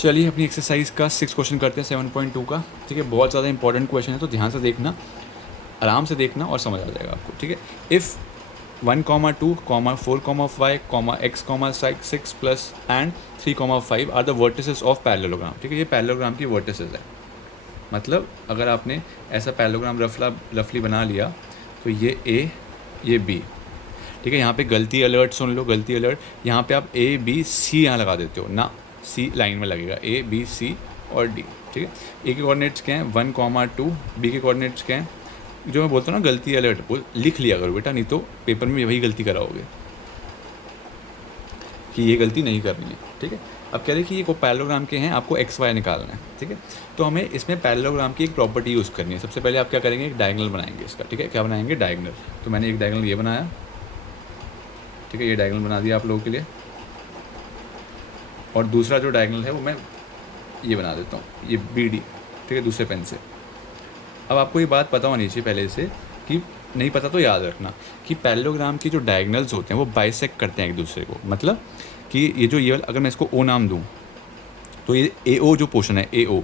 चलिए अपनी एक्सरसाइज का 6 क्वेश्चन करते हैं 7.2 का। ठीक है, बहुत ज़्यादा इंपॉर्टेंट क्वेश्चन है, तो ध्यान से देखना, आराम से देखना और समझ आ जाएगा आपको। ठीक है, if 1, 2, 4, 5, x, 6 and 3, 5 are the vertices of parallelogram. ठीक है, ये पैरेललोग्राम की वर्टिसेस है। मतलब अगर आपने ऐसा पैरेललोग्राम रफली बना लिया तो ये ए, ये बी। ठीक है, यहाँ पे गलती अलर्ट सुन लो, गलती अलर्ट। यहाँ पे आप ए बी सी यहाँ लगा देते हो ना, सी लाइन में लगेगा, ए बी सी और डी। ठीक है, ए के कोऑर्डिनेट्स क्या हैं 1, 2, बी के कोऑर्डिनेट्स क्या हैं, जो मैं बोलता हूँ ना गलती अलर्ट, वो लिख लिया करो बेटा, नहीं तो पेपर में वही गलती कराओगे कि ये गलती नहीं करनी है। ठीक है, अब कह रहे कि ये को पैरेललोग्राम के हैं, आपको एक्स वाई निकालना है। ठीक है, तो हमें इसमें पैरेललोग्राम की एक प्रॉपर्टी यूज़ करनी है। सबसे पहले आप क्या करेंगे, एक डायगोनल बनाएंगे इसका। ठीक है, क्या बनाएंगे, डायगोनल। तो मैंने एक डायगोनल ये बनाया। ठीक है, ये डायगोनल बना दिया आप लोगों के लिए, और दूसरा जो डायगोनल है वो मैं ये बना देता हूँ, ये बी डी। ठीक है, दूसरे पेन से। अब आपको ये बात पता होनी चाहिए पहले से, कि नहीं पता तो याद रखना कि पैरेललोग्राम की जो डायगोनल्स होते हैं वो बाइसेक्ट करते हैं एक दूसरे को। मतलब कि ये जो ये अगर मैं इसको ओ नाम दूँ तो ये ए ओ जो पोर्शन है ए ओ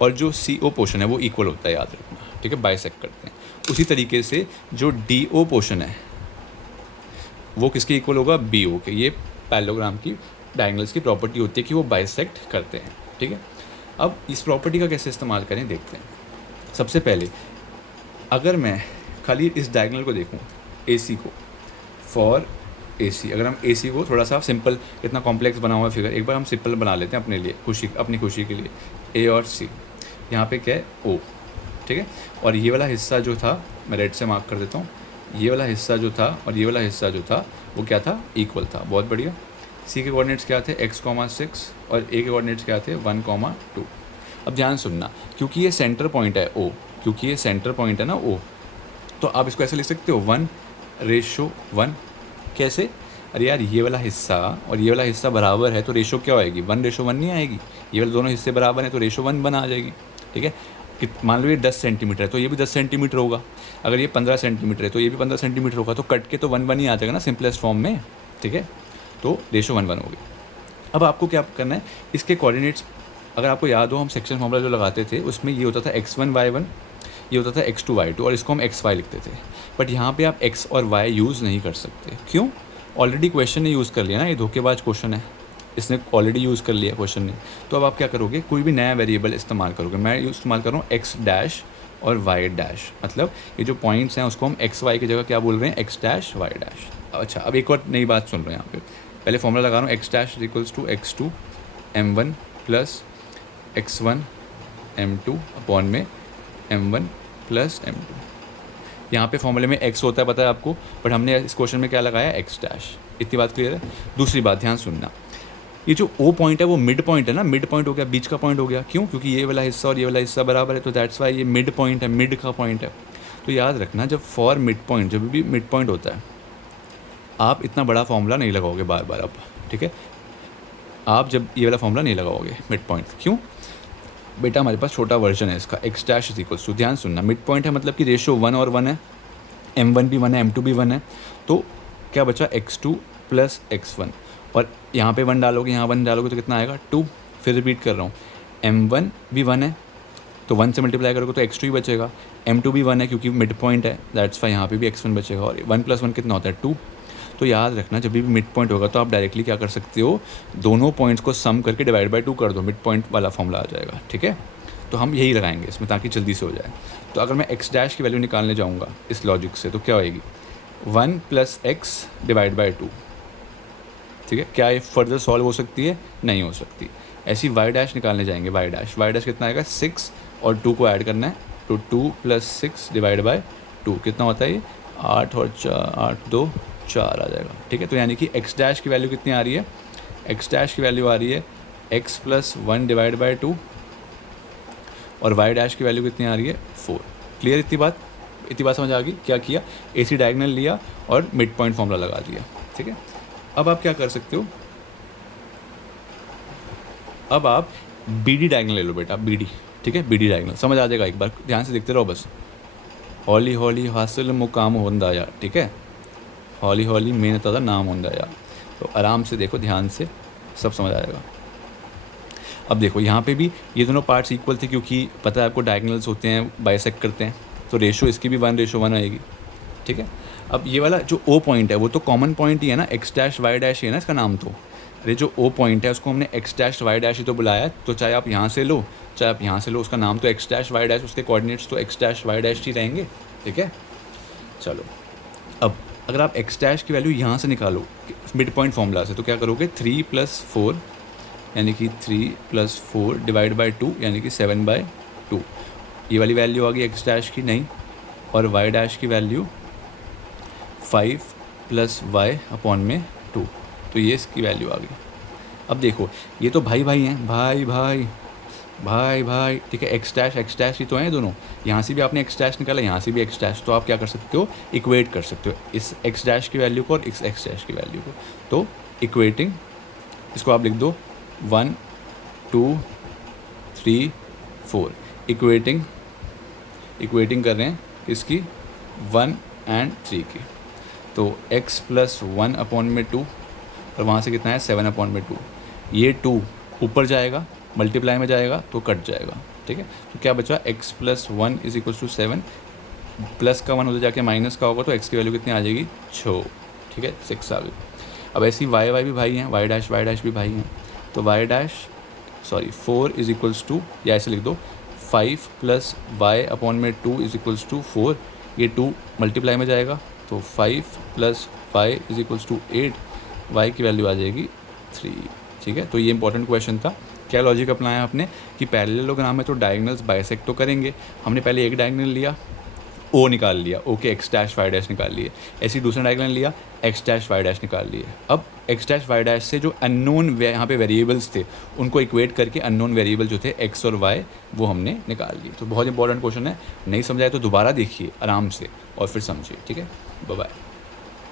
और जो सी ओ पोर्शन है वो इक्वल होता है, याद रखना। ठीक है, बाइसेक्ट करते हैं। उसी तरीके से जो डी ओ पोर्शन है वो किसके इक्वल होगा, बी ओ के। ये पैरेललोग्राम की डायगोनल्स की प्रॉपर्टी होती है कि वो बाइसेक्ट करते हैं। ठीक है, अब इस प्रॉपर्टी का कैसे इस्तेमाल करें देखते हैं। सबसे पहले अगर मैं खाली इस डायगोनल को देखूं, ए सी को, फॉर ए सी, अगर हम ए सी को थोड़ा सा सिंपल, इतना कॉम्प्लेक्स बना हुआ फिगर, एक बार हम सिंपल बना लेते हैं अपने लिए, अपनी खुशी के लिए। ए और सी, यहाँ पे क्या है, ओ। ठीक है, और ये वाला हिस्सा जो था मैं रेड से मार्क कर देता हूँ, ये वाला हिस्सा जो था और ये वाला हिस्सा जो था वो क्या था, इक्वल था। बहुत बढ़िया। सी के कोऑर्डिनेट्स क्या थे, x, 6 और ए के कोऑर्डिनेट्स क्या थे 1, 2। अब ध्यान सुनना, क्योंकि ये सेंटर पॉइंट है ओ, क्योंकि ये सेंटर पॉइंट है ना ओ, तो आप इसको ऐसे लिख सकते हो 1:1। कैसे, अरे यार ये वाला हिस्सा और ये वाला हिस्सा बराबर है तो रेशो क्या आएगी, 1:1 नहीं आएगी। ये वाले दोनों हिस्से बराबर हैं तो रेशो 1 बना आ जाएगी। ठीक है, मान लो ये 10 सेंटीमीटर है तो ये भी 10 सेंटीमीटर होगा, अगर ये 15 सेंटीमीटर है तो ये भी 15 सेंटीमीटर होगा, तो कट के तो 1 ही आ जाएगा ना सिंपलेस्ट फॉर्म में। ठीक है, तो रेशो 1 होगी। अब आपको क्या करना है, इसके कोऑर्डिनेट्स, अगर आपको याद हो हम सेक्शन फॉर्मूला जो लगाते थे उसमें ये होता था x1 y1, ये होता था x2 y2 और इसको हम xy लिखते थे। बट यहाँ पे आप x और y यूज़ नहीं कर सकते। क्यों, ऑलरेडी क्वेश्चन ने यूज़ कर लिया ना, ये धोखेबाज क्वेश्चन है, इसने ऑलरेडी यूज़ कर लिया क्वेश्चन ने। तो अब आप क्या करोगे, कोई भी नया वेरिएबल इस्तेमाल करोगे। मैं इस्तेमाल कर रहा हूँ एक्स डैश और वाई डैश, मतलब ये जो पॉइंट्स हैं उसको हम एक्स वाई की जगह क्या बोल रहे हैं, एक्स डैश वाई डैश। अच्छा, अब एक और नई बात सुन रहे हैं यहाँ पे, पहले फॉर्मूला लगा रहा हूँ, x dash equals to x2 m1 plus x1 m2 upon में m1 प्लस m2। यहाँ पे फॉर्मूले में x होता है पता है आपको, बट हमने इस क्वेश्चन में क्या लगाया, x डैश। इतनी बात क्लियर है। दूसरी बात ध्यान सुनना, ये जो ओ पॉइंट है वो मिड पॉइंट है ना, मिड पॉइंट हो गया, बीच का पॉइंट हो गया। क्यों, क्योंकि ये वाला हिस्सा और ये वाला हिस्सा बराबर है, तो दैट्स वाई ये मिड पॉइंट है, मिड का पॉइंट है। तो याद रखना, जब फॉर मिड पॉइंट, जब भी मिड पॉइंट होता है, आप इतना बड़ा फॉर्मूला नहीं लगाओगे बार बार अब। ठीक है, आप जब ये वाला फॉर्मूला नहीं लगाओगे मिड पॉइंट, क्यों बेटा, हमारे पास छोटा वर्जन है इसका, x dash is equals to, ध्यान सुनना, मिड पॉइंट है मतलब कि रेशियो 1 और 1 है, m1 भी 1 है, m2 भी 1 है, तो क्या बचा x2 प्लस x1, और यहाँ पे 1 डालोगे, यहाँ 1 डालोगे तो कितना आएगा 2। फिर रिपीट कर रहा हूँ, m1 भी 1 है तो 1 से मल्टीप्लाई करोगे तो x2 ही बचेगा, m2 भी 1 है क्योंकि मिड पॉइंट है, दैट्स वाई यहाँ पे भी x1 बचेगा, और 1 + 1 कितना होता है 2। तो याद रखना, जब भी मिड पॉइंट होगा तो आप डायरेक्टली क्या कर सकते हो, दोनों पॉइंट्स को सम करके डिवाइड बाय 2 कर दो, मिड पॉइंट वाला फॉर्मूला आ जाएगा। ठीक है, तो हम यही लगाएंगे इसमें ताकि जल्दी से हो जाए। तो अगर मैं एक्स डैश की वैल्यू निकालने जाऊँगा इस लॉजिक से तो क्या होएगी, 1 + x डिवाइड बाय 2। ठीक है, क्या ये फर्दर सॉल्व हो सकती है, नहीं हो सकती। ऐसी वाई डैश निकालने जाएंगे, वाई डैश कितना आएगा 6 और 2 को ऐड करना है, तो 2 + 6 डिवाइड बाय 2 कितना होता है ये 8 और 8 2 4 आ जाएगा। ठीक है, तो यानी कि एक्स डैश की वैल्यू कितनी आ रही है, एक्स डैश की वैल्यू आ रही है x + 1 डिवाइड बाय 2 और वाई डैश की वैल्यू कितनी आ रही है 4। क्लियर, इतनी बात समझ आ गई। क्या किया, ए सी डायगोनल लिया और मिड पॉइंट फॉर्मूला लगा दिया। ठीक है, अब आप क्या कर सकते हो, अब आप बी डी डायगोनल ले लो बेटा, बी डी। ठीक है, बी डी डायगोनल समझ आ जाएगा, एक बार ध्यान से देखते रहो बस। हौली हौली हासिल मुकाम होंदा यार, ठीक है, हौली हौली मेहनत का नाम होंदा यार। तो आराम से देखो, ध्यान से, सब समझ आएगा। अब देखो यहाँ पे भी ये दोनों पार्ट्स इक्वल थे, क्योंकि पता है आपको डायगनल्स होते हैं, बाइसेक्ट करते हैं, तो रेशो इसकी भी 1:1 आएगी, ठीक है। अब ये वाला जो ओ पॉइंट है वो तो कॉमन पॉइंट ही है ना, एक्स डैश वाई डैश ही है ना इसका नाम। तो अरे जो ओ पॉइंट है उसको हमने एक्स डैश वाई डैश ही तो बुलाया है, तो चाहे आप यहाँ से लो चाहे आप यहाँ से लो, उसका नाम तो एक्स डैश वाई डैश, उसके कोऑर्डिनेट्स तो एक्स डैश वाई डैश ही रहेंगे, ठीक है। चलो अब अगर आप एक्स डैश की वैल्यू यहाँ से निकालो मिड पॉइंट फॉर्मूला से, तो क्या करोगे 3 + 4 यानी कि 3 + 4 डिवाइड बाई 2 यानी कि 7/2। ये वाली वैल्यू आ गई एक्स डैश की, नहीं, और वाई डैश की वैल्यू 5 + y/2, तो ये इसकी वैल्यू आ गई। अब देखो ये तो भाई भाई हैं, भाई भाई भाई भाई, ठीक है, एक्स डैश ही तो हैं दोनों। यहाँ से भी आपने एक्स डैश निकाला, यहाँ से भी एक्स डैश, तो आप क्या कर सकते हो, इक्वेट कर सकते हो इस एक्स डैश की वैल्यू को और इस एक्स डैश की वैल्यू को। तो इक्वेटिंग, इसको आप लिख दो 1 2 3 4, इक्वेटिंग कर रहे हैं इसकी 1 और 3 की। तो x + 1/2 और वहाँ से कितना है 7/2, ये 2 ऊपर जाएगा मल्टीप्लाई में जाएगा तो कट जाएगा, ठीक है। तो क्या बचा, x + 1 = 7, प्लस का 1 उधर जाके माइनस का होगा, तो x की वैल्यू कितनी आ जाएगी 6, ठीक है, 6 आ गई। अब ऐसे ही y भी भाई हैं, y डैश भी भाई हैं, तो 4 = या ऐसे लिख दो 5 + y/2 = 4, ये 2 मल्टीप्लाई में जाएगा तो 5 + y = 8, y की वैल्यू आ जाएगी 3, ठीक है। तो ये इंपॉर्टेंट क्वेश्चन था। क्या लॉजिक अपनाया आपने कि पैरेललोग्राम में तो डायगोनल्स बाइसेक्ट तो करेंगे, हमने पहले एक डायगोनल लिया ओ निकाल लिया, okay, x dash y dash निकाल लिए, ऐसे ही दूसरा डायगोनल लिया एक्स डैश वाई डैश निकाल लिए। अब एक्स डैश वाई डैश से जो अननोन यहाँ पे वेरिएबल्स थे उनको इक्वेट करके अननोन वेरिएबल जो थे एक्स और वाई वो हमने निकाल लिए। तो बहुत इंपॉर्टेंट क्वेश्चन है, नहीं समझाए तो दोबारा देखिए आराम से और फिर समझिए, ठीक है। Bye bye.